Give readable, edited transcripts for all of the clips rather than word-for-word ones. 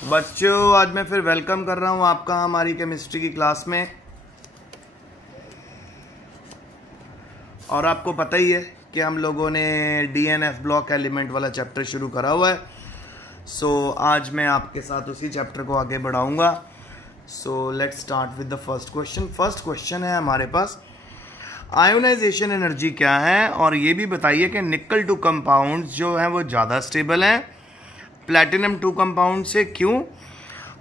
बच्चों, आज मैं फिर वेलकम कर रहा हूं आपका हमारी केमिस्ट्री की क्लास में। और आपको पता ही है कि हम लोगों ने डीएनएफ ब्लॉक एलिमेंट वाला चैप्टर शुरू करा हुआ है। आज मैं आपके साथ उसी चैप्टर को आगे बढ़ाऊंगा। Let's start with the first question. First question है हमारे पास, आयोनाइजेशन एनर्जी क्या है, और ये भी बताइए कि निकल 2 कंपाउंड जो हैं वो ज़्यादा स्टेबल हैं प्लैटिनम 2 कंपाउंड से, क्यों?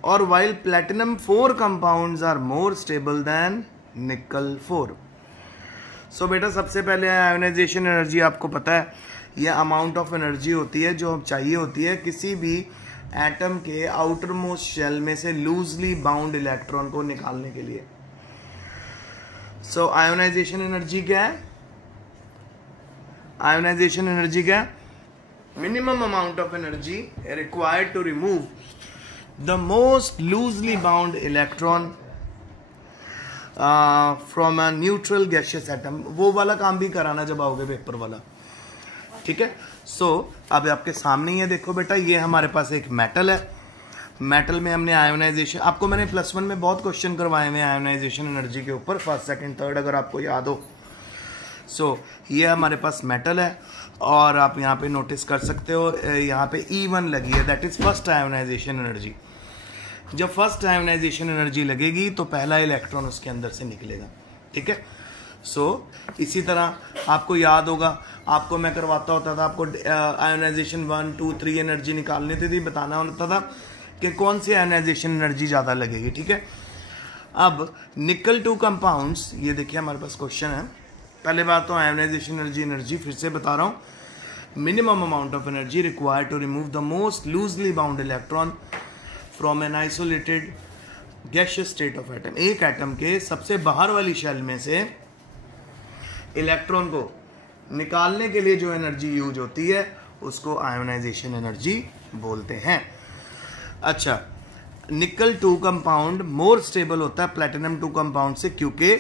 और while platinum 4 compounds are more stable than nickel 4। बेटा, सबसे पहले आयोनाइजेशन एनर्जी आपको पता है, यह अमाउंट ऑफ एनर्जी होती है जो चाहिए होती है किसी भी एटम के आउटर मोस्ट शेल में से लूजली बाउंड इलेक्ट्रॉन को निकालने के लिए। आयोनाइजेशन एनर्जी क्या है? आयोनाइजेशन एनर्जी क्या है? Minimum amount of energy required to remove the most loosely bound electron from a neutral gaseous atom। वो वाला काम भी कराना जब आओगे पेपर वाला, ठीक है। अब आपके सामने ही है, देखो बेटा, ये हमारे पास एक मेटल है। मेटल में हमने आयोनाइजेशन, आपको मैंने +1 में बहुत क्वेश्चन करवाए हुए आयोनाइजेशन एनर्जी के ऊपर, फर्स्ट सेकंड थर्ड, अगर आपको याद हो। ये हमारे पास मेटल है और आप यहाँ पे नोटिस कर सकते हो, यहाँ पे E1 लगी है, that is first ionisation energy. जब फर्स्ट आयोनाइजेशन एनर्जी लगेगी तो पहला इलेक्ट्रॉन उसके अंदर से निकलेगा, ठीक है। इसी तरह आपको याद होगा, आपको मैं करवाता होता था, आपको आयोनाइजेशन 1 2 3 एनर्जी निकालनी थी, बताना होता था कि कौन सी आयोनाइजेशन एनर्जी ज़्यादा लगेगी, ठीक है। अब निकल 2 कंपाउंड्स, ये देखिए हमारे पास क्वेश्चन है। पहले बात तो आयोनाइजेशन एनर्जी फिर से बता रहा हूँ, minimum amount of energy required to remove the most loosely bound electron from an isolated gaseous state of atom. एक एटम के सबसे बाहर वाली शेल में से इलेक्ट्रॉन को निकालने के लिए जो एनर्जी यूज होती है उसको आयोनाइजेशन एनर्जी बोलते हैं। अच्छा, निकल 2 कंपाउंड मोर स्टेबल होता है प्लैटिनम 2 कंपाउंड से, क्योंकि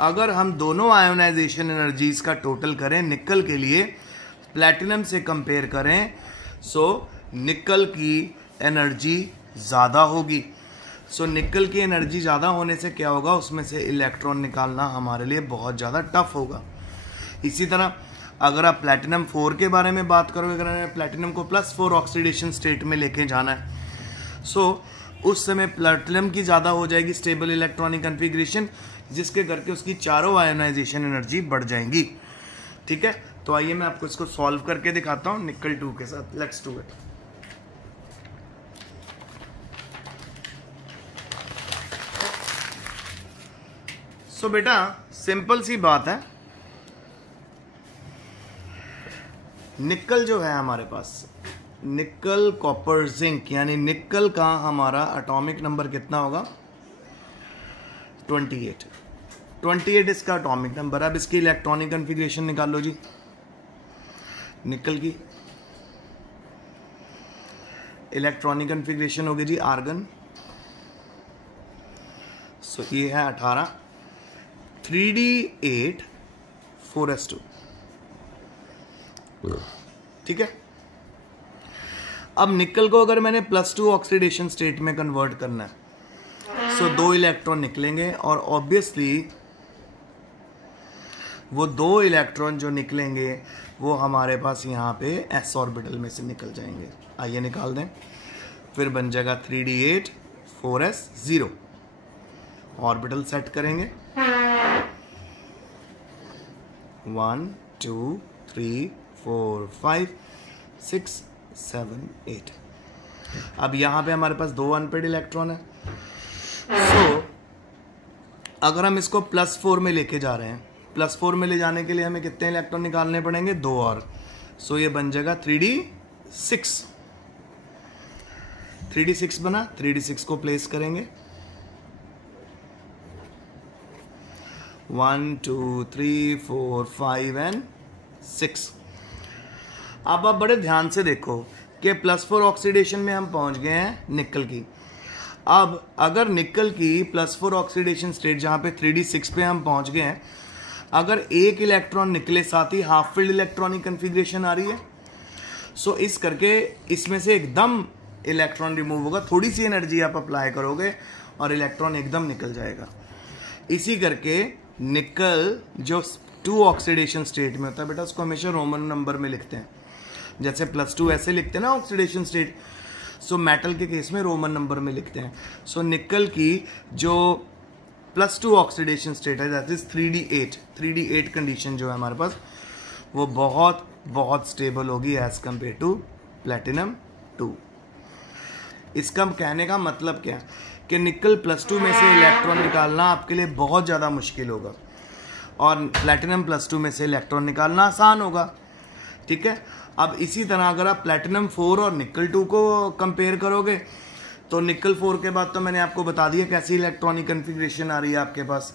अगर हम दोनों आयोनाइजेशन एनर्जीज का टोटल करें निकल के लिए प्लैटिनम से कंपेयर करें, निकल की एनर्जी ज़्यादा होगी। निकल की एनर्जी ज़्यादा होने से क्या होगा, उसमें से इलेक्ट्रॉन निकालना हमारे लिए बहुत ज़्यादा टफ होगा। इसी तरह अगर आप प्लैटिनम 4 के बारे में बात करोगे, अगर प्लैटिनम को +4 ऑक्सीडेशन स्टेट में लेके जाना है, उस समय प्लैटिनम की ज़्यादा हो जाएगी स्टेबल इलेक्ट्रॉनिक कन्फिग्रेशन, जिसके करके उसकी चारों आयोनाइजेशन एनर्जी बढ़ जाएंगी, ठीक है। तो आइए मैं आपको इसको सॉल्व करके दिखाता हूं निकल 2 के साथ। Let's do it. बेटा, सिंपल सी बात है, निकल जो है हमारे पास, निकल कॉपर जिंक, यानी निकल का हमारा एटॉमिक नंबर कितना होगा? 28 इसका एटॉमिक नंबर। अब इसकी इलेक्ट्रॉनिक कन्फिग्रेशन निकालो जी। निकल की इलेक्ट्रॉनिक कन्फिग्रेशन होगी जी आर्गन, ये है 18 3d8 4s2, ठीक है। अब निकल को अगर मैंने +2 ऑक्सीडेशन स्टेट में कन्वर्ट करना है, 2 इलेक्ट्रॉन निकलेंगे, और ऑब्वियसली वो 2 इलेक्ट्रॉन जो निकलेंगे वो हमारे पास यहाँ पे s ऑर्बिटल में से निकल जाएंगे। आइए निकाल दें, फिर बन जाएगा 3d8 4s0। ऑर्बिटल सेट करेंगे, 1 2 3 4 5 6 7 8। अब यहाँ पे हमारे पास 2 अनपेड इलेक्ट्रॉन है। अगर हम इसको +4 में लेके जा रहे हैं, +4 में ले जाने के लिए हमें कितने इलेक्ट्रॉन निकालने पड़ेंगे? 2 और। ये बन जाएगा 3d6। 3d6 बना, 3d6 को प्लेस करेंगे, 1 2 3 4 5 एंड 6। अब आप बड़े ध्यान से देखो कि +4 ऑक्सीडेशन में हम पहुंच गए हैं निकल की। अब अगर निकल की +4 ऑक्सीडेशन स्टेट जहां पे 3d6 पे हम पहुंच गए हैं, अगर एक इलेक्ट्रॉन निकले, साथ ही हाफ फील्ड इलेक्ट्रॉनिक कन्फिग्रेशन आ रही है, इस करके इसमें से एकदम इलेक्ट्रॉन रिमूव होगा, थोड़ी सी एनर्जी आप अप्लाई करोगे और इलेक्ट्रॉन एकदम निकल जाएगा। इसी करके निकल जो 2 ऑक्सीडेशन स्टेट में होता है बेटा, उसको हमेशा रोमन नंबर में लिखते हैं, जैसे +2 ऐसे लिखते हैं ना ऑक्सीडेशन स्टेट। सो मेटल के केस में रोमन नंबर में लिखते हैं। सो निकल की जो +2 ऑक्सीडेशन स्टेट है, दैट इज 3D8 कंडीशन जो है हमारे पास, वो बहुत बहुत स्टेबल होगी एज कम्पेयर टू प्लेटिनम 2। इसका कहने का मतलब क्या है कि निकल +2 में से इलेक्ट्रॉन निकालना आपके लिए बहुत ज़्यादा मुश्किल होगा और प्लेटिनम +2 में से इलेक्ट्रॉन निकालना आसान होगा। ठीक है, अब इसी तरह अगर आप प्लेटिनम 4 और निकल 2 को कंपेयर करोगे तो निकल 4 के बाद तो मैंने आपको बता दिया कैसी इलेक्ट्रॉनिक कन्फिग्रेशन आ रही है आपके पास,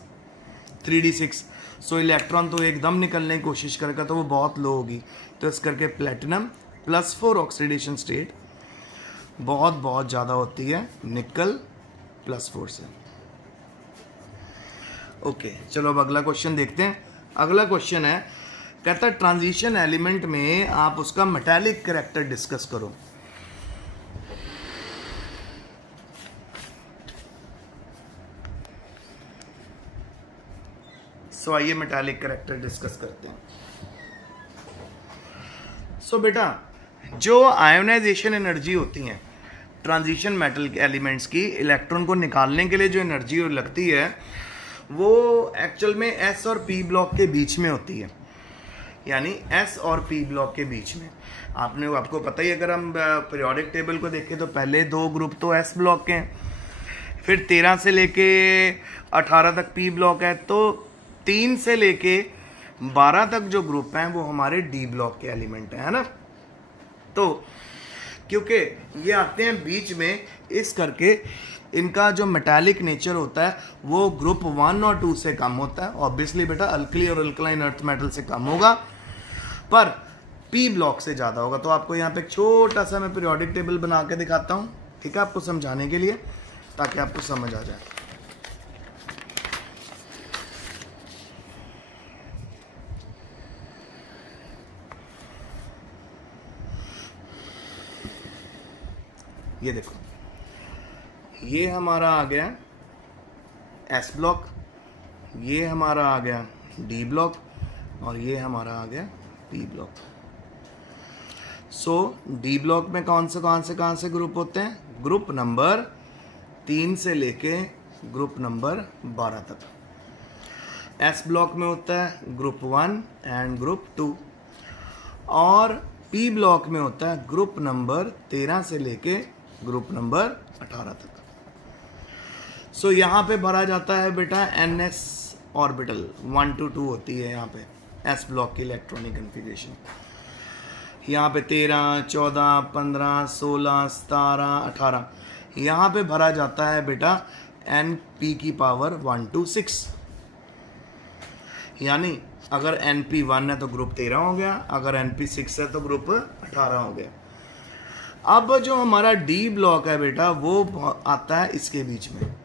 3D6। सो इलेक्ट्रॉन तो एकदम निकलने की कोशिश करेगा तो वो बहुत लो होगी। तो इस करके प्लेटिनम +4 ऑक्सीडेशन स्टेट बहुत बहुत ज़्यादा होती है निकल +4 से। ओके, चलो अब अगला क्वेश्चन देखते हैं। अगला क्वेश्चन है, कहता है ट्रांजिशन एलिमेंट में आप उसका मेटालिक कैरेक्टर डिस्कस करो। सो आइए मेटालिक कैरेक्टर डिस्कस करते हैं। सो बेटा, जो आयोनाइजेशन एनर्जी होती है ट्रांजिशन मेटल एलिमेंट्स की, इलेक्ट्रॉन को निकालने के लिए जो एनर्जी लगती है वो एक्चुअल में एस और पी ब्लॉक के बीच में होती है, यानी एस और पी ब्लॉक के बीच में। आपको पता ही, अगर हम पीरियोडिक टेबल को देखें तो पहले 2 ग्रुप तो एस ब्लॉक के हैं, फिर 13 से लेके 18 तक पी ब्लॉक है, तो 3 से लेके 12 तक जो ग्रुप हैं वो हमारे डी ब्लॉक के एलिमेंट हैं, है ना। तो क्योंकि ये आते हैं बीच में, इस करके इनका जो मेटालिक नेचर होता है वो ग्रुप 1 और 2 से कम होता है। ऑब्वियसली बेटा अल्कली और अल्कलाइन अर्थ मेटल से कम होगा, पर पी ब्लॉक से ज़्यादा होगा। तो आपको यहाँ पे एक छोटा सा मैं पीरियोडिक टेबल बना के दिखाता हूँ, ठीक है, आपको समझाने के लिए, ताकि आपको समझ आ जाए। ये देखो, ये हमारा आ गया एस ब्लॉक, ये हमारा आ गया डी ब्लॉक और ये हमारा आ गया पी ब्लॉक। सो डी ब्लॉक में कौन से ग्रुप होते हैं? ग्रुप नंबर 3 से लेके ग्रुप नंबर 12 तक। एस ब्लॉक में होता है ग्रुप 1 एंड ग्रुप 2, और पी ब्लॉक में होता है ग्रुप नंबर 13 से लेके ग्रुप नंबर 18 तक। सो यहाँ पे भरा जाता है बेटा NS ऑर्बिटल 1 to 2 होती है यहाँ पे एस ब्लॉक की इलेक्ट्रॉनिक कन्फिग्रेशन। यहाँ पे 13, 14, 15, 16, 17, 18 यहाँ पे भरा जाता है बेटा NP की पावर 1 to 6, यानी अगर NP 1 है तो ग्रुप 13 हो गया, अगर NP 6 है तो ग्रुप 18 हो गया। अब जो हमारा डी ब्लॉक है बेटा वो आता है इसके बीच में,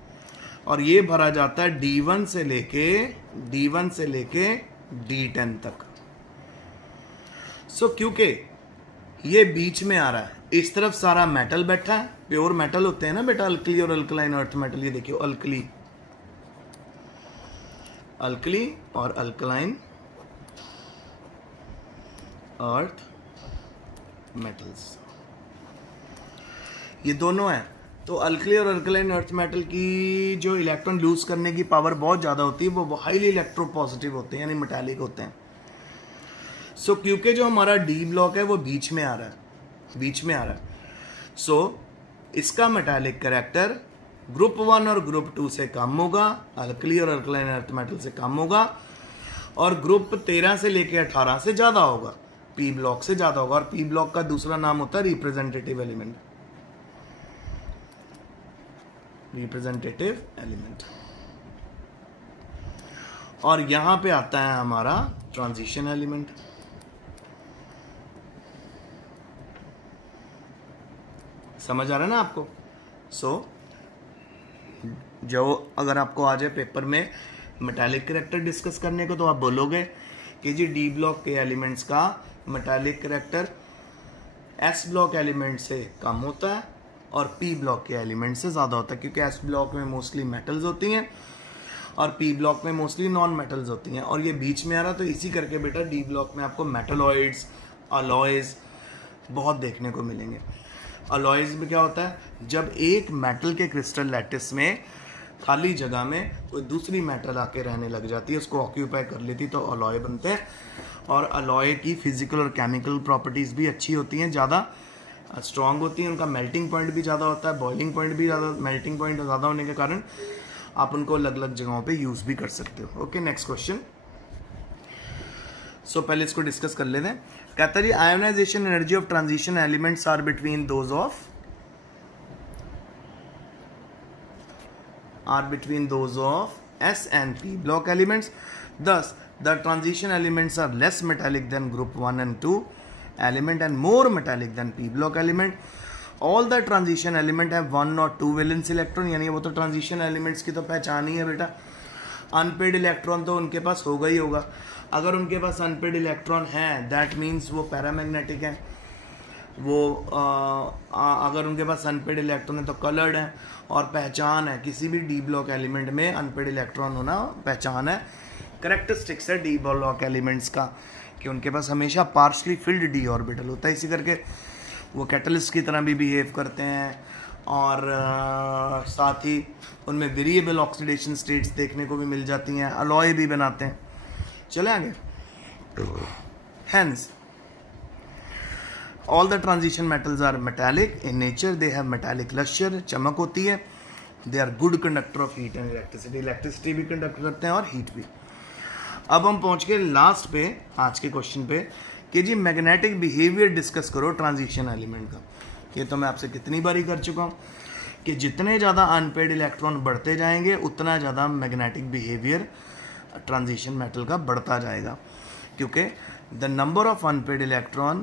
और ये भरा जाता है D1 से लेके D10 तक। सो क्योंकि ये बीच में आ रहा है, इस तरफ सारा मेटल बैठा है, प्योर मेटल होते हैं ना बेटा, अल्कली और अल्कलाइन अर्थ मेटल। ये देखिए अल्कली और अल्कलाइन अर्थ मेटल्स, ये दोनों हैं। तो अल्कली और अल्कलाइन अर्थ मेटल की जो इलेक्ट्रॉन लूज करने की पावर बहुत ज़्यादा होती है, वो हाईली इलेक्ट्रोपॉजिटिव होते हैं, यानी मेटालिक होते हैं। सो क्योंकि जो हमारा डी ब्लॉक है वो बीच में आ रहा है, सो इसका मेटालिक कैरेक्टर ग्रुप 1 और ग्रुप 2 से कम होगा, अल्कली और अल्कलाइन अर्थ मेटल से कम होगा, और ग्रुप 13 से लेके 18 से ज़्यादा होगा, पी ब्लॉक से ज़्यादा होगा। और पी ब्लॉक का दूसरा नाम होता है रिप्रेजेंटेटिव एलिमेंट। और यहां पे आता है हमारा ट्रांजिशन एलिमेंट। समझ आ रहा है ना आपको? जो अगर आपको आ जाए पेपर में मेटालिक कैरेक्टर डिस्कस करने को, तो आप बोलोगे कि जी डी ब्लॉक के एलिमेंट्स का metallic character S block element से कम होता है, और पी ब्लॉक के एलिमेंट से ज़्यादा होता है, क्योंकि एस ब्लॉक में मोस्टली मेटल्स होती हैं और पी ब्लॉक में मोस्टली नॉन मेटल्स होती हैं, और ये बीच में आ रहा, तो इसी करके बेटा डी ब्लॉक में आपको मेटलॉइड्स, अलॉयज बहुत देखने को मिलेंगे। अलॉयज में क्या होता है, जब एक मेटल के क्रिस्टल लैटिस में खाली जगह में कोई दूसरी मेटल आके रहने लग जाती है, उसको ऑक्यूपाई कर लेती, तो अलॉय बनते हैं। और अलॉय की फिजिकल और केमिकल प्रॉपर्टीज़ भी अच्छी होती हैं, ज़्यादा स्ट्रॉन्ग होती हैं, उनका मेल्टिंग पॉइंट भी ज़्यादा होता है, बॉइलिंग पॉइंट भी ज़्यादा, मेल्टिंग पॉइंट ज़्यादा होने के कारण आप उनको अलग अलग जगहों पे यूज़ भी कर सकते हो। Okay, next question. सो पहले इसको डिस्कस कर लेते हैं। कहता है ionisation energy of transition elements are between those of S and P block elements. Thus, the transition elements are less metallic than group 1 and 2 element and more metallic than P block element. All the transition element have 1 or 2 valence electron, यानी वो तो transition elements की तो पहचान ही है बेटा। Unpaired electron तो उनके पास होगा ही होगा। अगर उनके पास अनपेड इलेक्ट्रॉन है, दैट मीन्स वो पैरामैग्नेटिक है। वो अगर उनके पास अनपेड इलेक्ट्रॉन है तो कलर्ड है, और पहचान है किसी भी डी ब्लॉक एलिमेंट में अनपेड इलेक्ट्रॉन होना पहचान है, करेक्टरिस्टिक्स है डी ब्लॉक एलिमेंट्स का, कि उनके पास हमेशा पार्शली फिल्ड डी ऑर्बिटल होता है। इसी करके वो कैटलिस्ट की तरह भी बिहेव करते हैं, और साथ ही उनमें वेरिएबल ऑक्सीडेशन स्टेट्स देखने को भी मिल जाती हैं, अलॉय भी बनाते हैं। चले आगे। Hence, all the transition metals are metallic in nature. They have metallic luster, चमक होती है। They are good conductor of heat and electricity. Electricity भी कंडक्ट करते हैं और हीट भी। अब हम पहुंच गए लास्ट पे, आज के क्वेश्चन पे, कि जी मैग्नेटिक बिहेवियर डिस्कस करो ट्रांजिशन एलिमेंट का। ये तो मैं आपसे कितनी बारी कर चुका हूँ कि जितने ज़्यादा अनपेड इलेक्ट्रॉन बढ़ते जाएंगे उतना ज़्यादा मैग्नेटिक बिहेवियर ट्रांजिशन मेटल का बढ़ता जाएगा, क्योंकि the number of unpaired electron,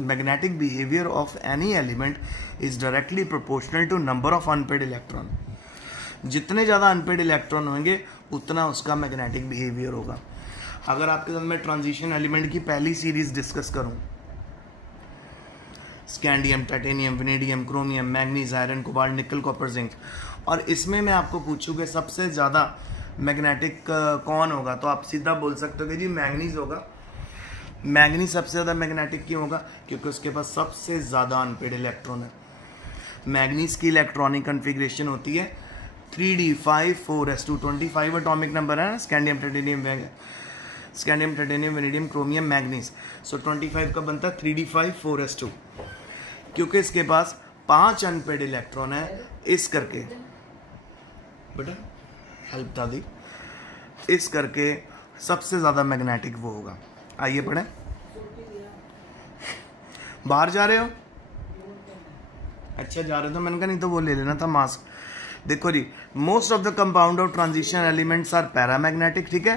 magnetic behavior of any element is directly proportional to number of unpaired electron. जितने ज़्यादा अनपेड इलेक्ट्रॉन होंगे उतना उसका मैग्नेटिक बिहेवियर होगा। अगर आपके साथ मैं ट्रांजिशन एलिमेंट की पहली सीरीज डिस्कस करूं, scandium, titanium, vanadium, chromium, manganese, iron, cobalt, निकल, कॉपर, जिंक, और इसमें मैं आपको पूछूं कि सबसे ज़्यादा मैग्नेटिक कौन होगा, तो आप सीधा बोल सकते हो कि जी मैग्नीज होगा। मैग्नीज सबसे ज़्यादा मैग्नेटिक क्यों होगा? क्योंकि उसके पास सबसे ज़्यादा अनपेड इलेक्ट्रॉन है। मैग्नीज की इलेक्ट्रॉनिक कन्फिग्रेशन होती है 3d5 4s2, 25 एटॉमिक नंबर है ना, scandium, titanium, vanadium, chromium, manganese. So 25 का बनता है 3d5 4s2, क्योंकि इसके पास 5 अनपेड इलेक्ट्रॉन है। इस करके बेटा हेल्प दादी, इस करके सबसे ज़्यादा मैग्नेटिक वो होगा। आइए पढ़ें। बाहर जा रहे हो? अच्छा जा रहे हो, मैंने कहा नहीं तो वो ले लेना था मास्क। देखो जी, most of the compound of transition elements are paramagnetic, ठीक है,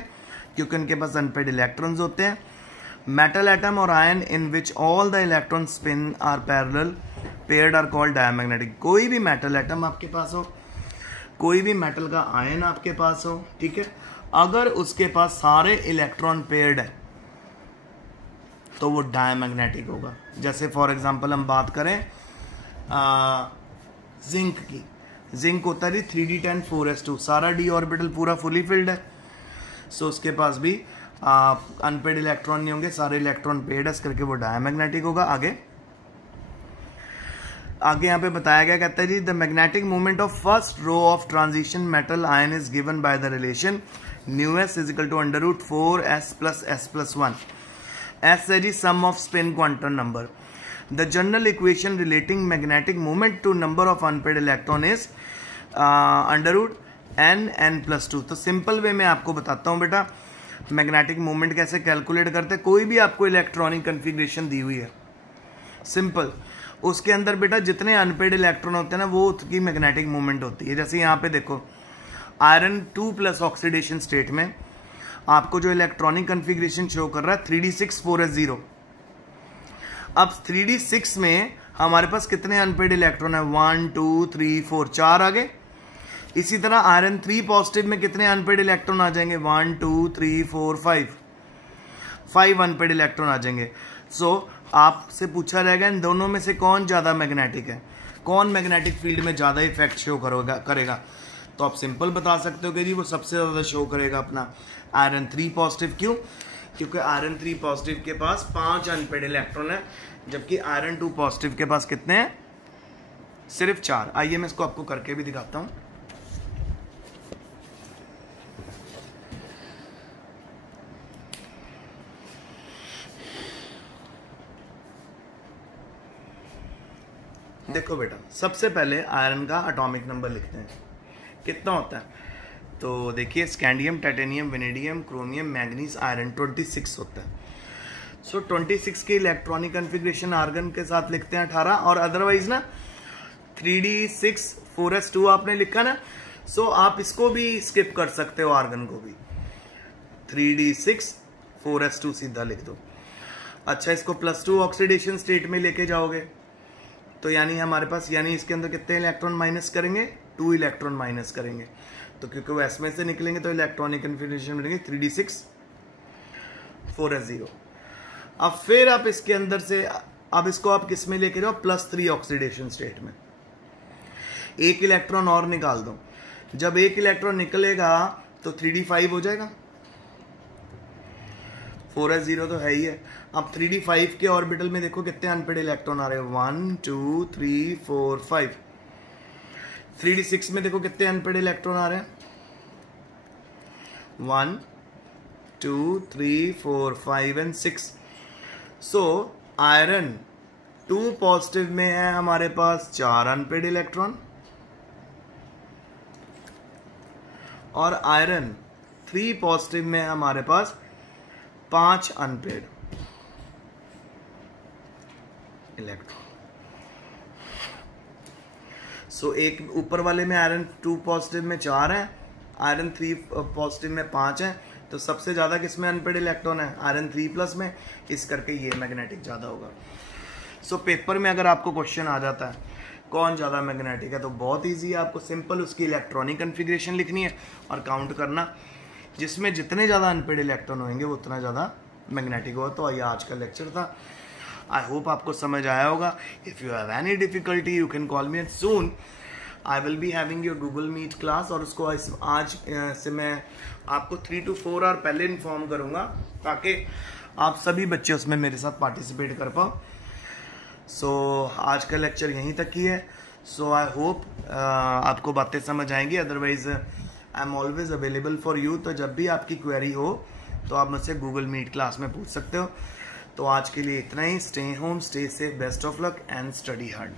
क्योंकि उनके पास अनपेड इलेक्ट्रॉन्स होते हैं। मेटल एटम और ion in which all the electron spin are parallel paired are called diamagnetic. कोई भी मेटल एटम आपके पास हो, कोई भी मेटल का आयन आपके पास हो, ठीक है, अगर उसके पास सारे इलेक्ट्रॉन पेयर्ड है तो वो डायमैग्नेटिक होगा। जैसे फॉर एग्जांपल हम बात करें जिंक की, जिंक होता है 3d10 4s2, सारा डी ऑर्बिटल पूरा फुली फिल्ड है, सो उसके पास भी अनपेड इलेक्ट्रॉन नहीं होंगे, सारे इलेक्ट्रॉन पेड है, करके वो डायमैग्नेटिक होगा। आगे यहाँ पे बताया गया, कहता है जी the magnetic movement of first row of transition metal ion is given by the relation µs = √4s + s + 1। S है जी sum of spin quantum number. The general equation relating magnetic movement to number of unpaired electron is √n+2। तो simple way में आपको बताता हूँ बेटा magnetic movement कैसे calculate करते हैं। कोई भी आपको इलेक्ट्रॉनिक कन्फिग्रेशन दी हुई है, सिंपल, उसके अंदर बेटा जितने अनपेड इलेक्ट्रॉन होते हैं ना वो उसकी मैग्नेटिक मूवमेंट होती है। जैसे यहाँ पे देखो आयरन 2+ ऑक्सीडेशन स्टेट में आपको जो इलेक्ट्रॉनिक कन्फिग्रेशन शो कर रहा है 3d6 4s0। अब 3d6 में हमारे पास कितने अनपेड इलेक्ट्रॉन है? 1 2 3 4, 4 आ गए। इसी तरह आयरन 3 पॉजिटिव में कितने अनपेड इलेक्ट्रॉन आ जाएंगे? 1 2 3 4 5 अनपेड इलेक्ट्रॉन आ जाएंगे। सो आपसे पूछा जाएगा इन दोनों में से कौन ज़्यादा मैग्नेटिक है, कौन मैग्नेटिक फील्ड में ज़्यादा इफेक्ट शो करेगा, तो आप सिंपल बता सकते हो कि जी वो सबसे ज़्यादा शो करेगा अपना आयरन 3 पॉजिटिव। क्यों? क्योंकि आयरन 3 पॉजिटिव के पास 5 अनपेड इलेक्ट्रॉन है, जबकि आयरन 2 पॉजिटिव के पास कितने हैं? सिर्फ 4। आइए मैं इसको आपको करके भी दिखाता हूं। देखो बेटा, सबसे पहले आयरन का एटॉमिक नंबर लिखते हैं, कितना होता है? तो देखिए, scandium, titanium, vanadium, chromium, manganese, iron 26 होता है। सो 26 की इलेक्ट्रॉनिक कॉन्फ़िगरेशन आर्गन के साथ लिखते हैं 18, और अदरवाइज ना 3d6 4s2 आपने लिखा ना, सो आप इसको भी स्किप कर सकते हो, आर्गन को भी 3d6 4s2 सीधा लिख दो। अच्छा, इसको +2 ऑक्सीडेशन स्टेट में लेके जाओगे तो यानी हमारे पास, यानी इसके अंदर कितने इलेक्ट्रॉन माइनस करेंगे? 2 इलेक्ट्रॉन माइनस करेंगे। तो क्योंकि वो एस में से निकलेंगे तो इलेक्ट्रॉनिक कन्फिग्रेशन मिलेंगे 3d6 4s0। अब फिर आप इसके अंदर से, अब इसको आप किस में लेके जाओ? +3 ऑक्सीडेशन स्टेट में। एक इलेक्ट्रॉन और निकाल दो। जब एक इलेक्ट्रॉन निकलेगा तो 3d5 हो जाएगा, 4s0 तो है ही है। अब 3d5 के ऑर्बिटल में देखो कितने अनपेड इलेक्ट्रॉन आ रहे हैं, 1 2 3 4 5। 3d6 में देखो कितने अनपेड इलेक्ट्रॉन आ रहे हैं, 1 2 3 4 5 एंड 6। सो आयरन 2 पॉजिटिव में है हमारे पास 4 अनपेड इलेक्ट्रॉन, और आयरन 3 पॉजिटिव में है हमारे पास 5 अनपेड इलेक्ट्रॉन। सो एक ऊपर वाले में आयरन 2 पॉजिटिव में 4 है, आयरन 3 पॉजिटिव में 5 है, तो सबसे ज्यादा किसमें अनपेड इलेक्ट्रॉन है? आयरन 3+ में। इस करके ये मैग्नेटिक ज्यादा होगा। सो पेपर में अगर आपको क्वेश्चन आ जाता है कौन ज्यादा मैग्नेटिक है, तो बहुत ईजी है, आपको सिंपल उसकी इलेक्ट्रॉनिक कन्फिग्रेशन लिखनी है और काउंट करना, जिसमें जितने ज्यादा अनपेड इलेक्ट्रॉन होंगे वो उतना ज्यादा मैग्नेटिक होगा। तो ये आज का लेक्चर था। आई होप आपको समझ आया होगा। If you have any difficulty you can call me, and soon I will be having your Google Meet class, और उसको आज से मैं आपको 3 to 4 आवर पहले इन्फॉर्म करूंगा, ताकि आप सभी बच्चे उसमें मेरे साथ पार्टिसिपेट कर पाओ। सो आज का लेक्चर यहीं तक ही है। सो आई होप आपको बातें समझ आएंगी। Otherwise I am always available for you. तो जब भी आपकी क्वेरी हो तो आप मुझसे गूगल मीट क्लास में पूछ सकते हो। तो आज के लिए इतना ही। Stay home, stay safe, best of luck and study hard.